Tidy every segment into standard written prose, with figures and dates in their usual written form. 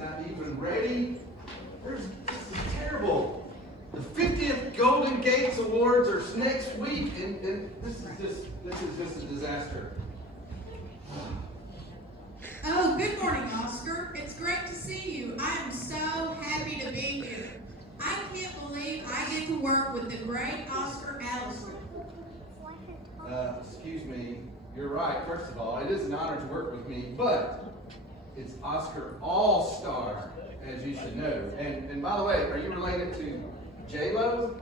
not even ready. This is terrible. The 50th Golden Gates Awards are next week, and this is just a disaster. Oh, good morning, Oscar. It's great to see you. I am so happy to be here. I can't believe I get to work with the great Oscar Allison. Excuse me. You're right. First of all, it is an honor to work with me, but it's Oscar All-Star, as you should know. And by the way, are you related to J-Lo?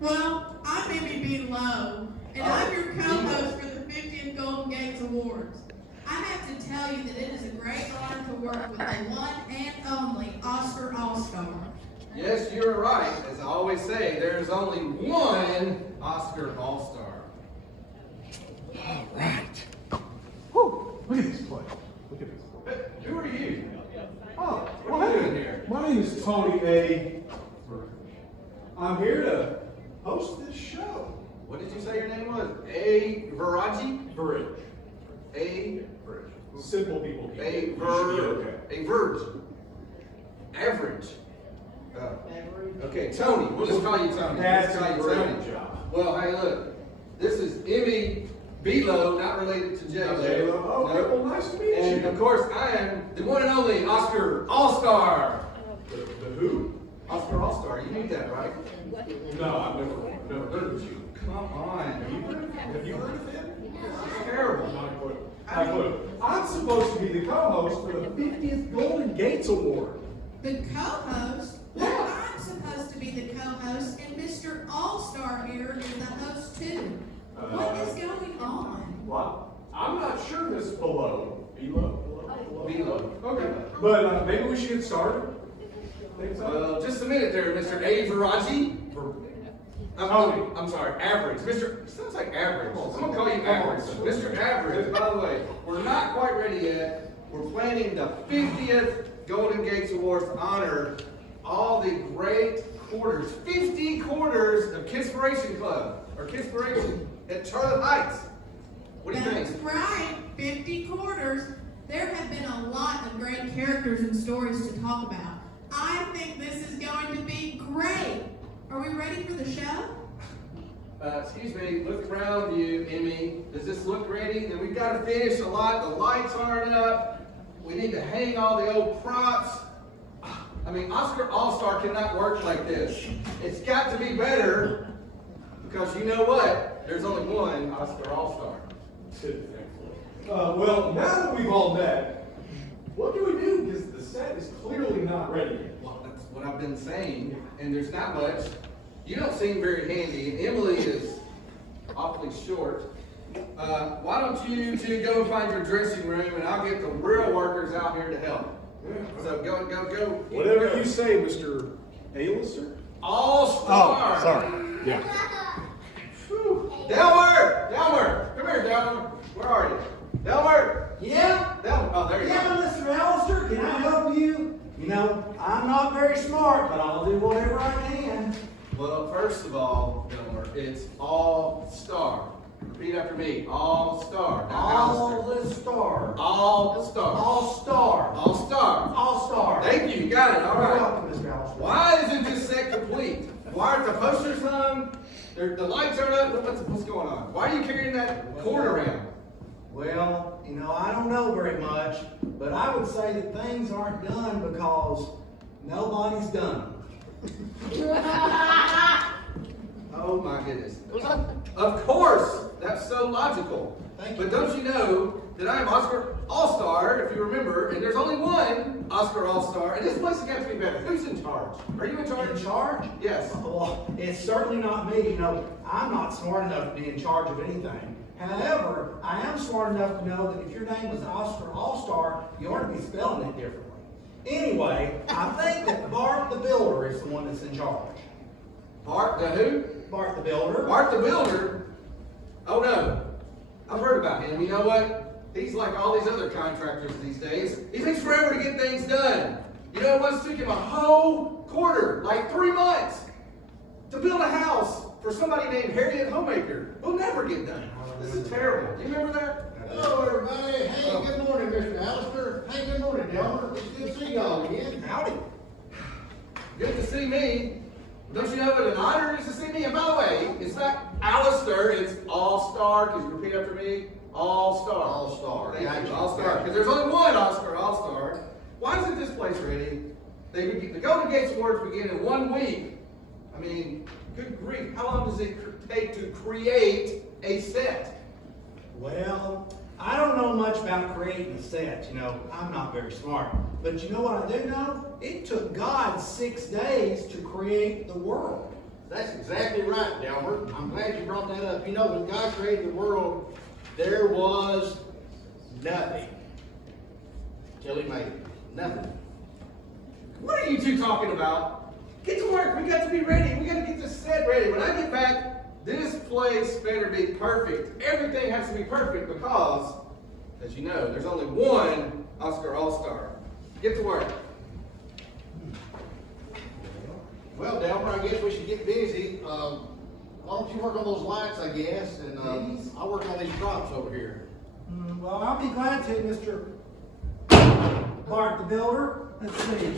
Well, I'm Amy B. Lowe, and I'm your co-host for the 50th Golden Gates Awards. I have to tell you that it is a great honor to work with the one and only Oscar All-Star. Yes, you're right. As I always say, there's only one Oscar All-Star. All right. Whew, look at this place. Look at this. Hey, who are you? Oh, What are you doing here? My name is Tony A. I'm here to host this show. What did you say your name was? A. Viraji? Bridge. A. Bridge. Simple people. A. You should be okay. A. Verge. Average. Okay, Tony. We'll just call you Tony. That's We'll just a call you great Tony. job. Well, hey, look. This is Emmy Belo, not related to J-Lo. Okay, well, nice to meet And you. of course, I am the one and only Oscar All-Star. The who? Oscar All-Star. You knew that, right? No, I've never heard of you. Come on. Have you heard of him? It's terrible. Not a clue. I'm supposed to be the co-host for the 50th Golden Gates Award. The co-host? Well, I'm supposed to be the co-host, and Mr. All-Star here is the host too. What is going on? Well, I'm not sure this below. Belo. Okay. But maybe we should get started. Think so? Well, just a minute there, Mr. A. Viraji. Tony. I'm sorry, Average. Sounds like Average. I'm gonna call you Come on. Average. Mr. Average, by the way, we're not quite ready yet. We're planning the 50th Golden Gates Awards to honor all the great quarters, 50 quarters of Kisspiration Club, or Kisspiration at Charlotte Heights. What do you That's think? right, 50 quarters. There have been a lot of great characters and stories to talk about. I think this is going to be great. Are we ready for the show? Excuse me, look around you, Emmy. Does this look ready? Then we've got to finish a lot. The lights aren't up. We need to hang all the old props. I mean, Oscar All-Star cannot work like this. It's got to be better because you know what? There's only one Oscar All-Star. Well, now that we've all met, what do we do? Because the set is clearly not ready yet. Well, that's what I've been saying, and there's not much. You don't seem very handy, and Emily is awfully short. Why don't you two go and find your dressing room, and I'll get the real workers out here to help. So go. Whatever go. you say, Mr. A-lister. All-Star. Yeah. Delmer! Come here, Delmer. Where are you? Delmer! Yeah? Delmer. Oh, there you Yeah, go. Mr. Allister, can I help you? You know, I'm not very smart, but I'll do whatever I can. Well, first of all, Delmer, it's All-Star. Repeat after me. All-Star. Not All Alistair. the star. All-Star. All star. All-Star. All star. Thank you. You got it. All You're right. welcome, Mr. Allister. Why isn't this set complete? Why aren't the posters hung? The lights aren't up. What's going on? Why are you carrying that cord around? Well, you know, I don't know very much, but I would say that things aren't done because nobody's done them. Oh my goodness. Of course, that's so logical. Thank you. But don't you know that I'm Oscar All-Star, if you remember, and there's only one Oscar All-Star, and this place has got to be better. Who's in charge? Are you in charge? In charge? Yes. Well, it's certainly not me. You know, I'm not smart enough to be in charge of anything. However, I am smart enough to know that if your name was Oscar All-Star, you ought to be spelling it differently. Anyway, I think that Bart the Builder is the one that's in charge. Bart the who? Bart the Builder. Bart the Builder? Oh no. I've heard about him. You know what? He's like all these other contractors these days. He takes forever to get things done. You know, it once took him a whole quarter, like 3 months, to build a house for somebody named Harriet Homemaker. We'll never get done. This is terrible. Do you remember that? Hello, everybody. Hey, good morning, Mr. Allister. Hey, good morning, Delmer. It's good to see y'all again. Howdy. Good to see me. Don't you know what an honor it is to see me? And by the way, it's not Alistair, it's All-Star. Can you repeat after me? All-Star. All-Star. Thank Gotcha. you, All-Star. Because there's only one Oscar All-Star. Why isn't this place ready? The Golden Gates Awards begin in 1 week. I mean, good grief. How long does it take to create a set? Well, I don't know much about creating a set, I'm not very smart. But you know what I do know? It took God 6 days to create the world. That's exactly right, Delmer. I'm glad you brought that up. You know, when God created the world, there was nothing till He made it. Nothing. What are you two talking about? Get to work. We got to be ready. We got to get this set ready. When I get back, this place better be perfect. Everything has to be perfect because, as you know, there's only one Oscar All-Star. Get to work. Well, Delmer, I guess we should get busy. Why don't you work on those lights, I guess, and I'll work on these props over here. Well, I'll be glad to, Mr. Bart the Builder. Let's see.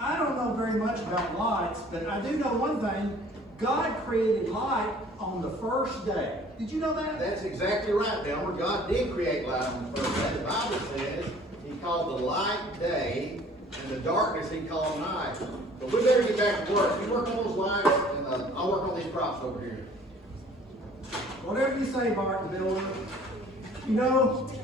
I don't know very much about lights, but I do know one thing. God created light on the first day. Did you know that? That's exactly right, Delmer. God did create light on the first day. The Bible says He called the light day, and the darkness He called night. But we better get back to work. You work on those lights, and I'll work on these props over here. Whatever you say, Bart the Builder.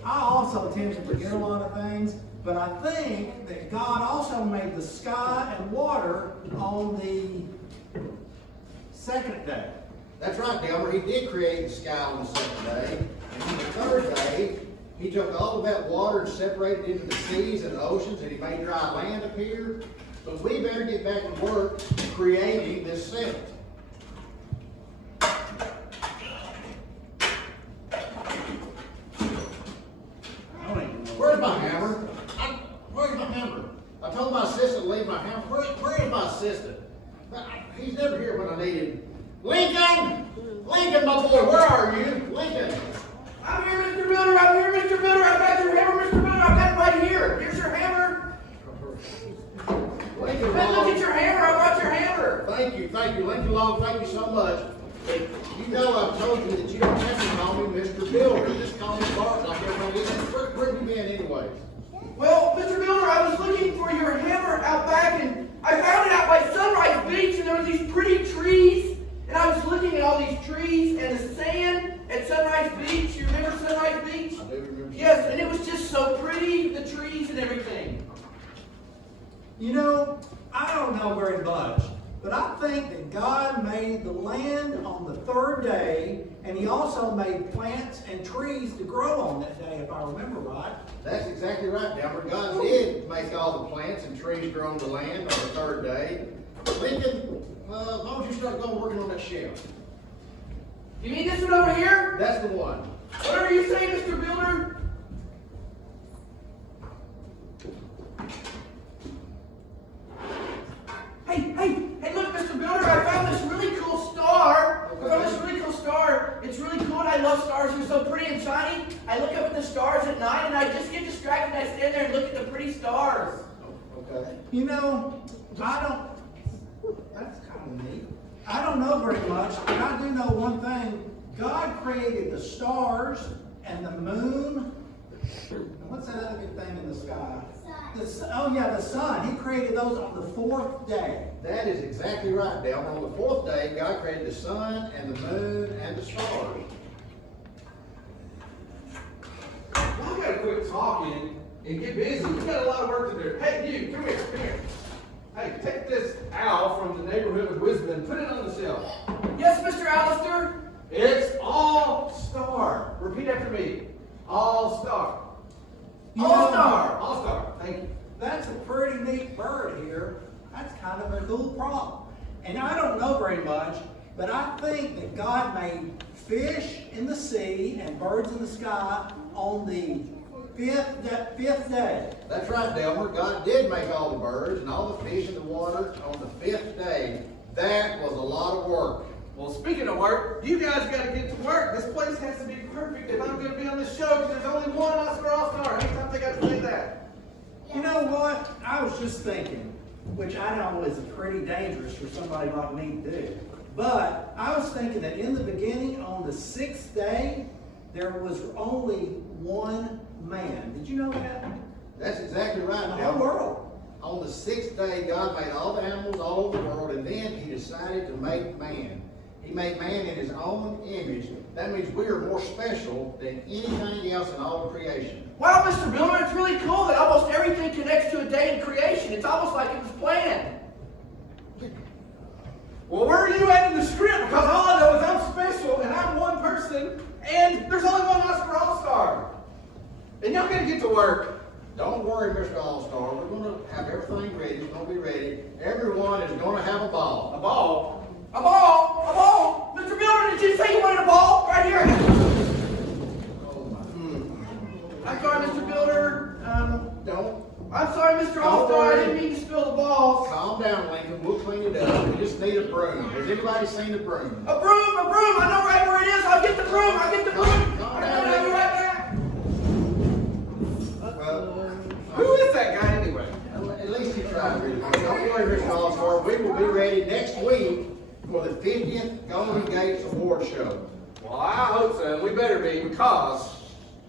I also tend to forget a lot of things, but I think that God also made the sky and water on the second day. That's right, Delmer. He did create the sky on the second day. And on the third day, He took all of that water and separated it into the seas and the oceans, and He made dry land appear. But we better get back to work creating this set. Where's my hammer? Where's my hammer? I told my assistant to leave my hammer. Where is my assistant? He's never here when I need him. Lincoln! Lincoln, my boy, where are you? Lincoln! I'm here, Mr. Builder. I'm here, Mr. Builder. I've got your hammer, Mr. Builder. I've got it right here. Here's your hammer. Lincoln Ben, look Long. at your hammer. I brought your hammer. Thank you, Lincoln Long, thank you so much. But you know I've told you that you don't have to call me Mr. Builder. Just call me Bart like everybody else. Where have you been anyways? Well, Mr. Builder, I was looking for your hammer out back, and I found it out by Sunrise Beach, and there was these pretty trees. And I was looking at all these trees and the sand at Sunrise Beach. You remember Sunrise Beach? I do remember. Yes, and it was just so pretty, the trees and everything. I don't know very much, but I think that God made the land on the third day, and He also made plants and trees to grow on that day, if I remember right. That's exactly right, Delmer. God did make all the plants and trees grow on the land on the third day. Lincoln, why don't you start going working on that shelf? You mean this one over here? That's the one. Whatever you say, Mr. Builder. Hey, look, Mr. Builder, I found this really cool star. It's really cool, and I love stars. They're so pretty and shiny. I look up at the stars at night, and I just get distracted. I stand there and look at the pretty stars. Okay. That's kind of neat. I don't know very much, but I do know one thing. God created the stars and the moon. And what's that other good thing in the sky? The sun. He created those on the fourth day. That is exactly right, Delmer. On the fourth day, God created the sun and the moon and the stars. Well, I gotta quit talking and get busy. We got a lot of work to do. Hey, you, come here. Hey, take this owl from the neighborhood of Wisdom and put it on the shelf. Yes, Mr. Alistair? It's All-Star. Repeat after me. All-Star. All-Star. All-Star. Thank you. That's a pretty neat bird here. That's kind of a cool prop. And I don't know very much, but I think that God made fish in the sea and birds in the sky on the fifth day. That's right, Delmer. God did make all the birds and all the fish in the water on the fifth day. That was a lot of work. Well, speaking of work, you guys got to get to work. This place has to be perfect if I'm going to be on this show because there's only one Oscar All-Star. How many times I got to say that? what? I was just thinking, which I know is pretty dangerous for somebody like me to do. But I was thinking that in the beginning, on the 6th day, there was only one man. Did you know that? That's exactly right. In the whole world. On the 6th day, God made all the animals all over the world, and then he decided to make man. He made man in his own image. That means we are more special than anything else in all of creation. Wow, Mr. Builder, it's really cool that almost everything connects to a day in creation. It's almost like it was planned. Well, where are you at in the script? Because all I know is I'm special and I'm one person and there's only one Oscar All-Star. And y'all gotta get to work. Don't worry, Mr. All-Star. We're going to have everything ready. It's going to be ready. Everyone is going to have a ball. A ball. A ball! A ball! Mr. Builder, did you say you wanted a ball? Right here. Oh, my. I'm sorry, Mr. Builder. Don't. I'm sorry, Mr. All-Star. I didn't mean to spill the balls. Calm down, Lincoln. We'll clean it up. We just need a broom. Has anybody seen a broom? A broom! A broom! I know right where it is. I'll get the broom. I'll get the broom. Calm I'll down, be right back. Well, Who is that guy anyway? at least you tried, really. Don't worry, Mr. All-Star. We will be ready next week for the 50th Golden Gates Award Show. Well, I hope so. We better be because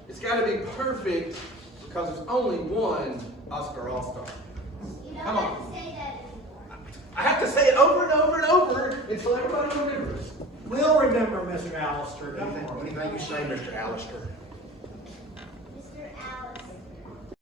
it's gotta be perfect because there's only one Oscar All-Star. You don't Come have on. to say that anymore. I have to say it over and over and over until everybody remembers. We'll remember Mr. Allister. Don't worry. Anything you say, Mr. Allister.